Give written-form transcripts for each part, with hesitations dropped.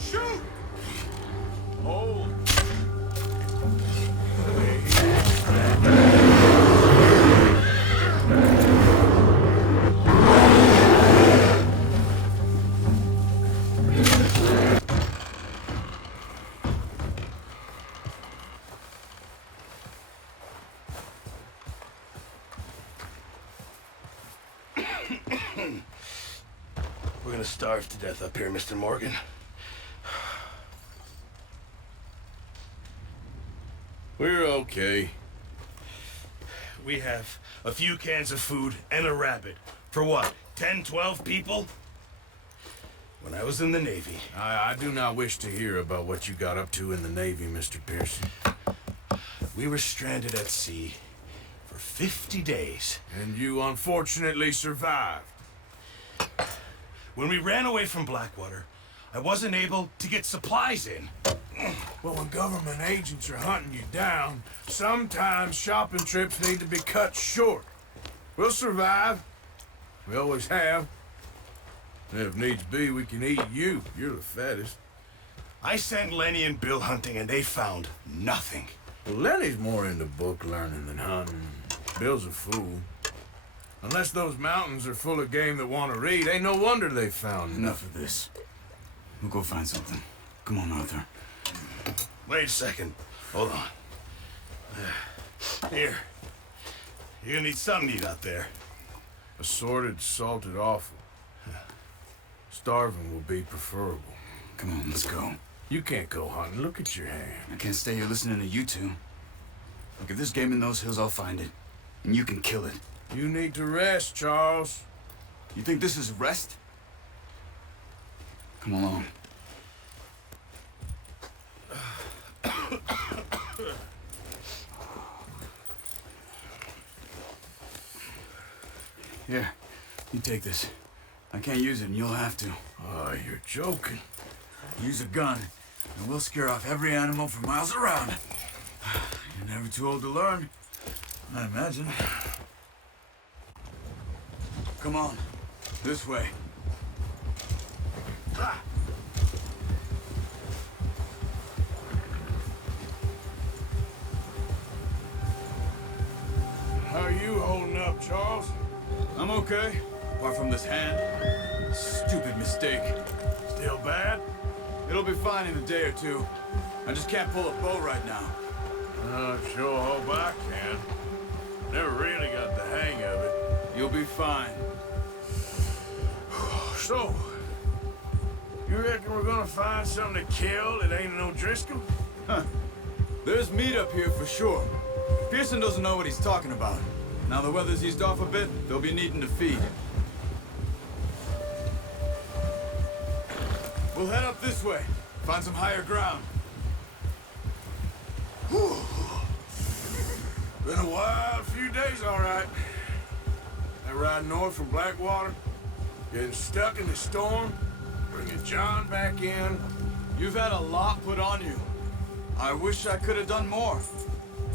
Shoot! Hold. We're gonna starve to death up here, Mr. Morgan. We're okay. We have a few cans of food and a rabbit. For what, 10, 12 people? When I was in the Navy... I do not wish to hear about what you got up to in the Navy, Mr. Pearson. We were stranded at sea for 50 days. And you unfortunately survived. When we ran away from Blackwater, I wasn't able to get supplies in. Well, when government agents are hunting you down, sometimes shopping trips need to be cut short. We'll survive. We always have. And if needs be, we can eat you. You're the fattest. I sent Lenny and Bill hunting, and they found nothing. Well, Lenny's more into book learning than hunting. Bill's a fool. Unless those mountains are full of game that want to read, ain't no wonder they found Enough of this. We'll go find something. Come on, Arthur. Wait a second. Hold on. Here. You're gonna need something to eat out there. Assorted, salted offal. Starving will be preferable. Come on, let's go. You can't go hunting. Look at your hand. I can't stay here listening to you two. Look, if there's game in those hills, I'll find it. And you can kill it. You need to rest, Charles. You think this is rest? Come along. Here, you take this. I can't use it, and you'll have to. Oh, you're joking. Use a gun, and we'll scare off every animal for miles around. You're never too old to learn, I imagine. Come on, this way. How are you holding up, Charles? I'm okay, apart from this hand. Stupid mistake. Still bad? It'll be fine in a day or two. I just can't pull a bow right now. Sure hope I can. Never really got the hang of it. You'll be fine. So, you reckon we're gonna find something to kill that ain't no Driscoll? Huh. There's meat up here for sure. Pearson doesn't know what he's talking about. Now the weather's eased off a bit, they'll be needing to feed. We'll head up this way. Find some higher ground. Whew. Been a wild few days, all right. That ride north from Blackwater, getting stuck in the storm, bringing John back in. You've had a lot put on you. I wish I could have done more.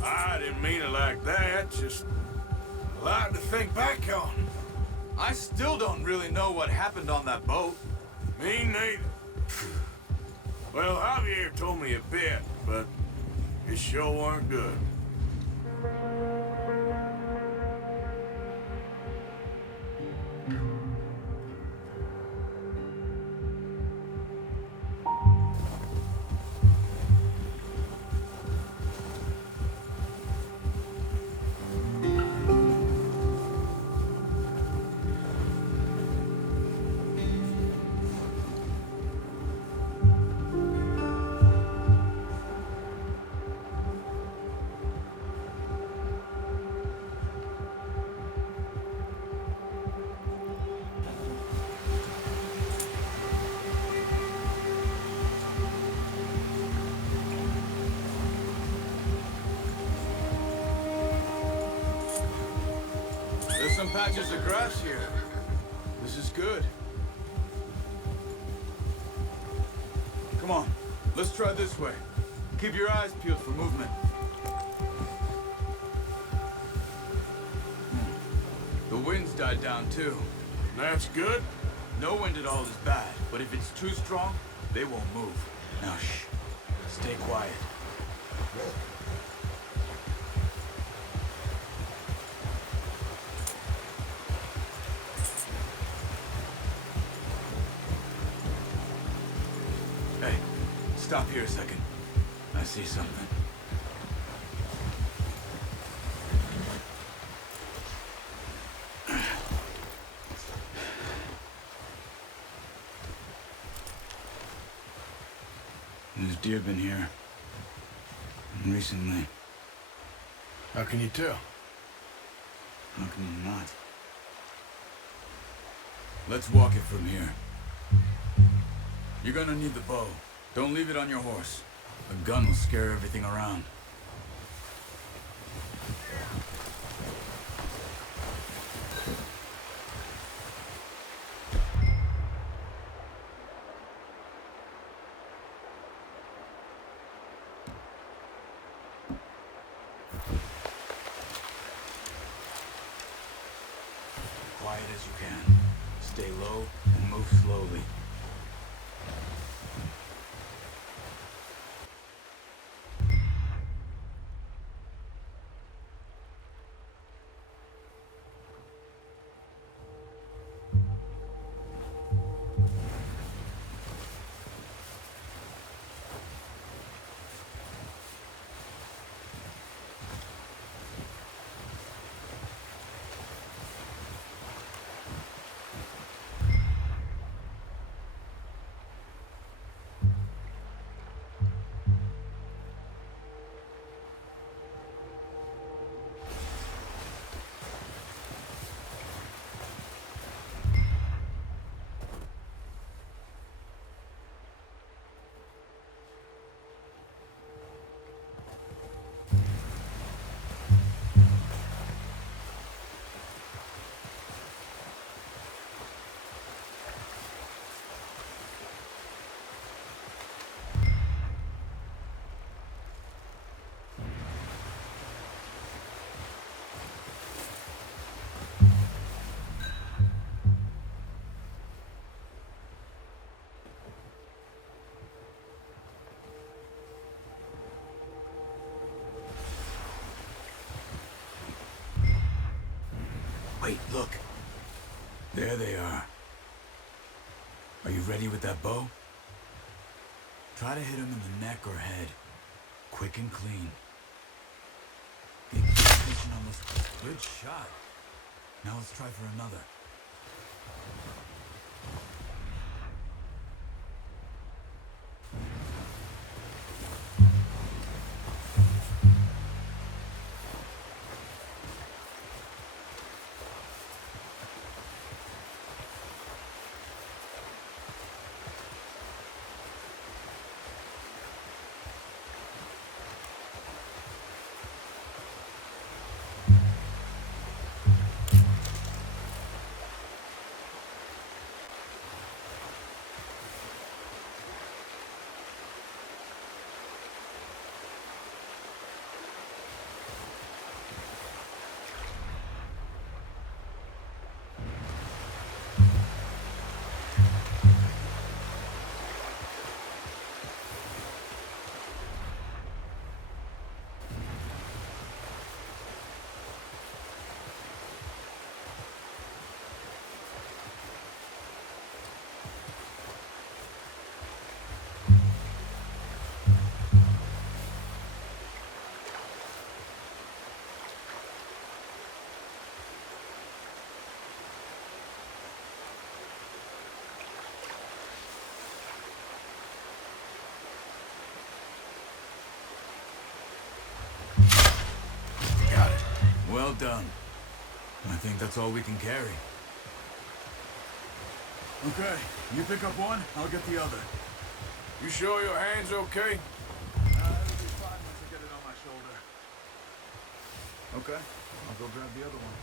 I didn't mean it like that, just a lot to think back on. I still don't really know what happened on that boat. Me neither. Well, Javier told me a bit, but it sure weren't good. There's some patches of grass here. This is good. Come on, let's try this way. Keep your eyes peeled for movement. The wind's died down too. That's good. No wind at all is bad, but if it's too strong, They won't move. Now, shh. Stay quiet. Hey, stop here a second. I see something. There's deer been here. Recently. How can you tell? How can you not? Let's walk it from here. You're gonna need the bow. Don't leave it on your horse. A gun will scare everything around. Quiet as you can. Stay low and move slowly. Wait, look. There they are. Are you ready with that bow? Try to hit him in the neck or head. Quick and clean. Get good position on this. Good shot. Now let's try for another. Well done. I think that's all we can carry. Okay, you pick up one, I'll get the other. You sure your hand's okay? It'll be fine once I get it on my shoulder. Okay, I'll go grab the other one.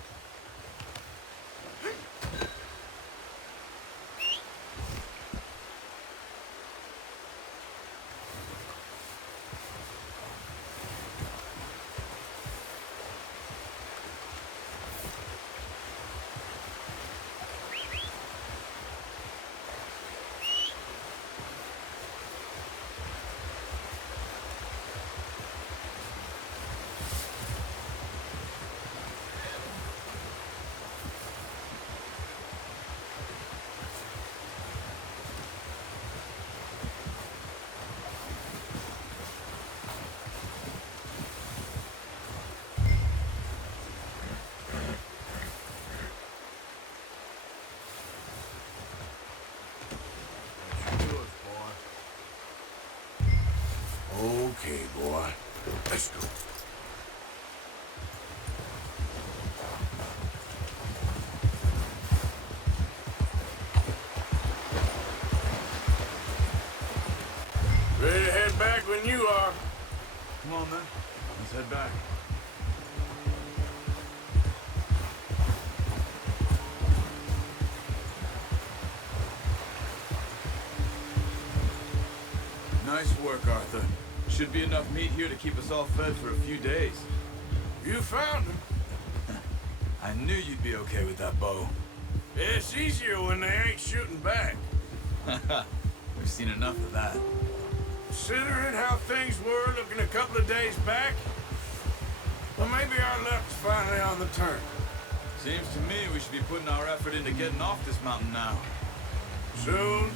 Driscoll. Ready to head back when you are. Come on, then. Let's head back. Nice work, Arthur. Should be enough meat here to keep us all fed for a few days. You found him. I knew you'd be okay with that bow. It's easier when they ain't shooting back. We've seen enough of that. Considering how things were looking a couple of days back, well, maybe our luck's finally on the turn. Seems to me we should be putting our effort into getting off this mountain now. Soon.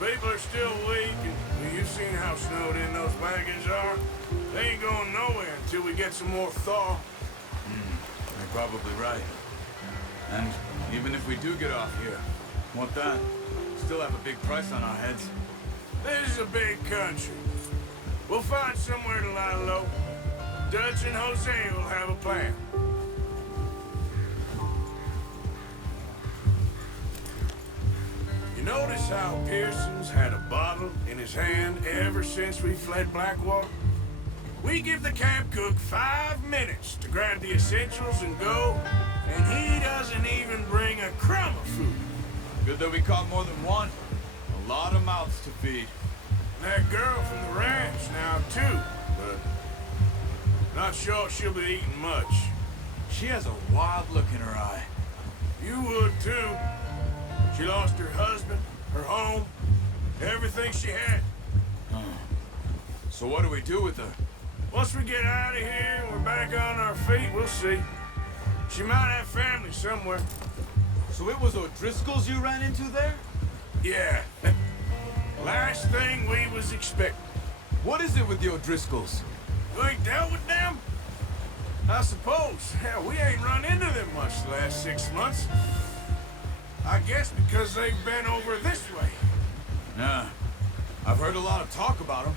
People are still weak, and you've seen how snowed in those wagons are. They ain't going nowhere until we get some more thaw. You're probably right. And even if we do get off here, what then? Still have a big price on our heads. This is a big country. We'll find somewhere to lie low. Dutch and Jose will have a plan. You notice how Pearson's had a bottle in his hand ever since we fled Blackwater? We give the camp cook 5 minutes to grab the essentials and go, and he doesn't even bring a crumb of food. Good that we caught more than one. A lot of mouths to feed. That girl from the ranch now, too, but not sure she'll be eating much. She has a wild look in her eye. You would, too. She lost her husband, her home, everything she had. So what do we do with her? Once we get out of here and we're back on our feet, we'll see. She might have family somewhere. So it was O'Driscoll's you ran into there? Yeah. Last thing we was expecting. What is it with the O'Driscolls? You ain't dealt with them? I suppose. Hell, we ain't run into them much the last 6 months. I guess because they've been over this way. Yeah. I've heard a lot of talk about them.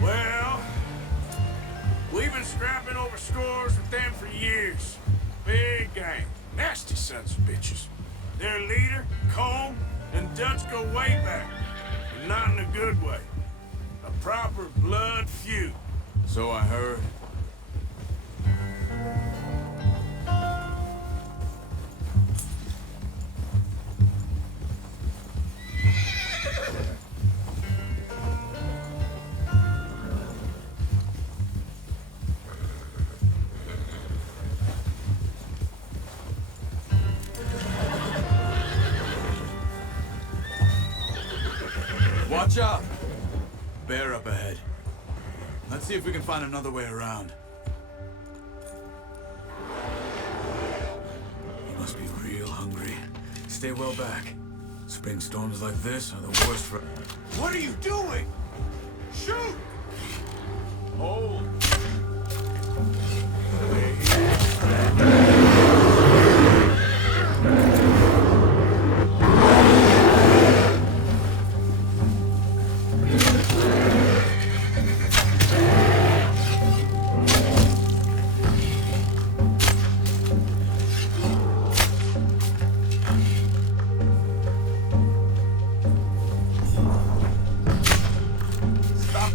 Well, we've been scrapping over scores with them for years. Big gang. Nasty sons of bitches. Their leader, Combe, and Dutch go way back. But not in a good way. A proper blood feud. So I heard. Watch out! Bear up ahead. Let's see if we can find another way around. You must be real hungry. Stay well back. Spring storms like this are the worst for... What are you doing? Shoot! Hold.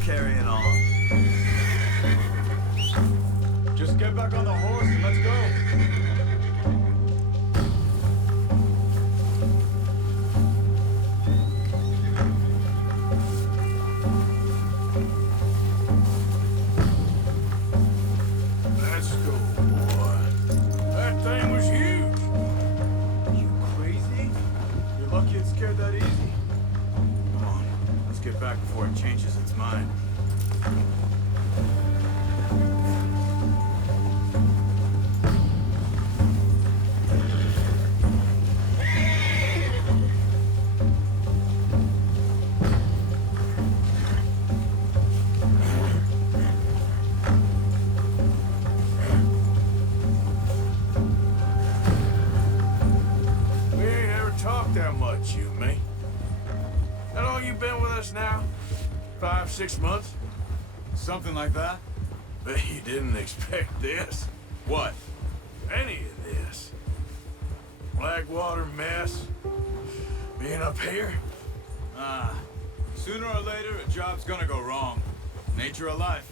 Carrying on. Just get back on the horse and let's go. Let's go, boy. That thing was huge. You crazy? You're lucky it scared that easy. Come on, let's get back before it changes its mind. We ain't ever talked that much, you and me. How long you been with us now? 5, 6 months? Something like that. Bet you didn't expect this. What? Any of this. Blackwater mess. Being up here. Sooner or later, a job's gonna go wrong. Nature of life.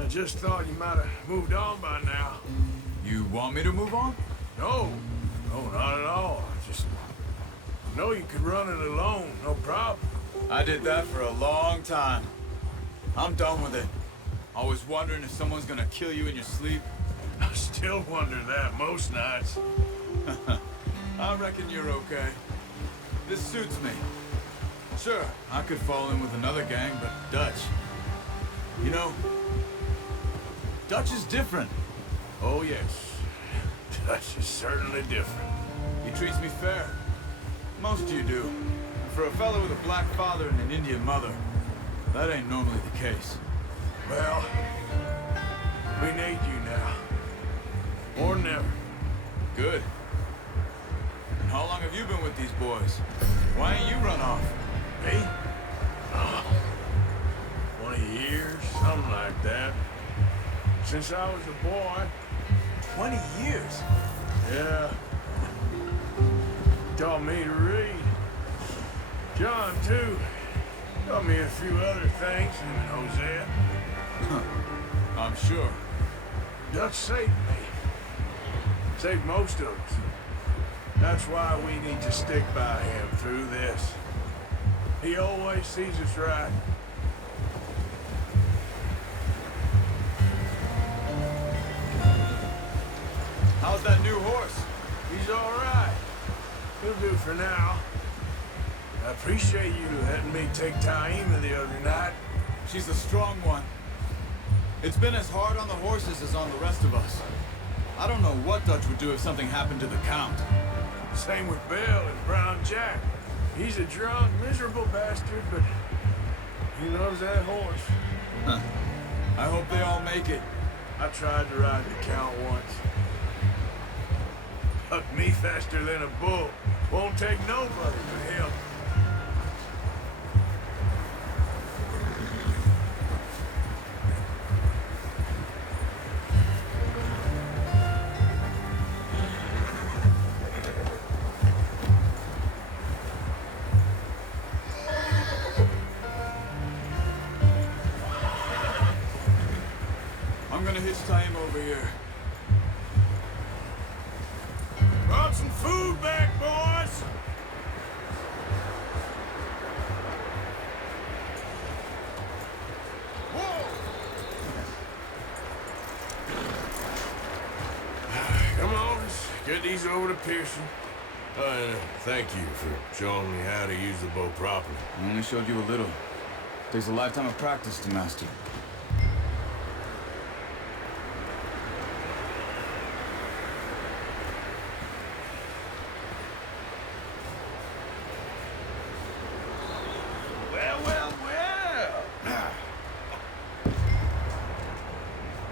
I just thought you might have moved on by now. You want me to move on? No. No, not at all. I just know you could run it alone, no problem. I did that for a long time. I'm done with it. Always wondering if someone's gonna kill you in your sleep. I still wonder that most nights. I reckon you're okay. This suits me. Sure, I could fall in with another gang, but Dutch. You know, Dutch is different. Oh, yes. Dutch is certainly different. He treats me fair. Most of you do. And for a fellow with a black father and an Indian mother, that ain't normally the case. Well, we need you now. More than ever. Good. And how long have you been with these boys? Why ain't you run off? Me? Oh, 20 years, something like that. Since I was a boy. 20 years? Yeah. Taught me to read. John, too. Taught me a few other things, and Hosea. I'm sure. Dutch saved me. Saved most of us. That's why we need to stick by him through this. He always sees us right. How's that new horse? He's all right. He'll do for now. I appreciate you letting me take Taima the other night. She's a strong one. It's been as hard on the horses as on the rest of us. I don't know what Dutch would do if something happened to the Count. Same with Bill and Brown Jack. He's a drunk, miserable bastard, but he loves that horse. Huh. I hope they all make it. I tried to ride the Count once. Bucked me faster than a bull. Won't take nobody but him. I'm gonna hitch Taima over here. Brought some food back, boys! Whoa! Come on, let's get these over to Pearson. Thank you for showing me how to use the bow properly. I only showed you a little. Takes a lifetime of practice to master.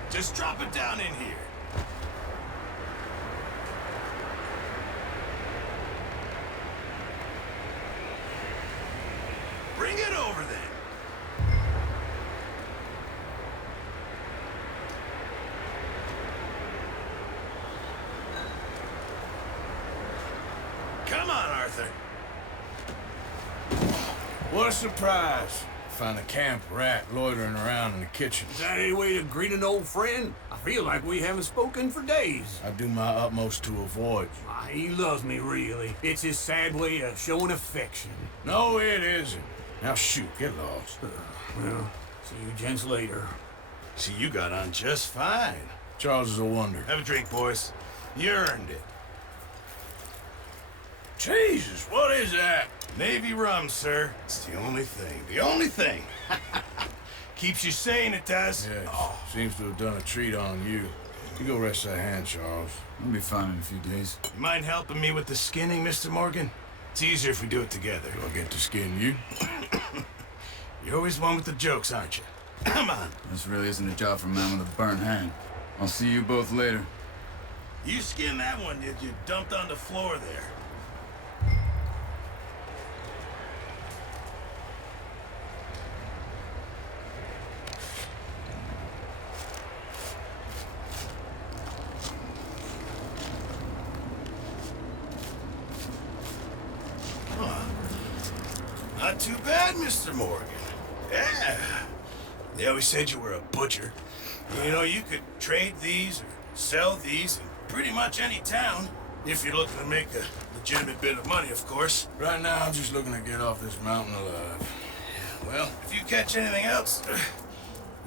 Just drop it down in here. Bring it over then. Come on, Arthur. What a surprise. Find a camp rat loitering around in the kitchen. Is that any way to greet an old friend? I feel like we haven't spoken for days. I do my utmost to avoid you. He loves me, really. It's his sad way of showing affection. No, it isn't. Now shoot, get lost. Well, see you gents later. See, you got on just fine. Charles is a wonder. Have a drink, boys. You earned it. Jesus, what is that? Navy rum, sir. It's the only thing. The only thing. Keeps you sane, it does. Yes, seems to have done a treat on you. You go rest that hand, Charles. I'll be fine in a few days. You mind helping me with the skinning, Mr. Morgan? It's easier if we do it together. Do I get to skin you? You're always one with the jokes, aren't you? Come on. This really isn't a job for a man with a burnt hand. I'll see you both later. You skinned that one, did you? Dumped on the floor there. not too bad, Mr. Morgan. Yeah. They always said you were a butcher. You know, you could trade these or sell these in pretty much any town. If you're looking to make a legitimate bit of money, of course. Right now, I'm just looking to get off this mountain alive. Well, if you catch anything else,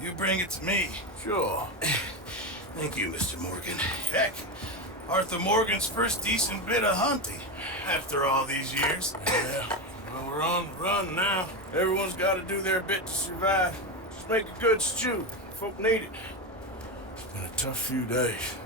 you bring it to me. Sure. Thank you, Mr. Morgan. Heck, Arthur Morgan's first decent bit of hunting after all these years. Yeah. Well, we're on the run now. Everyone's got to do their bit to survive. Just make a good stew. Folk need it. It's been a tough few days.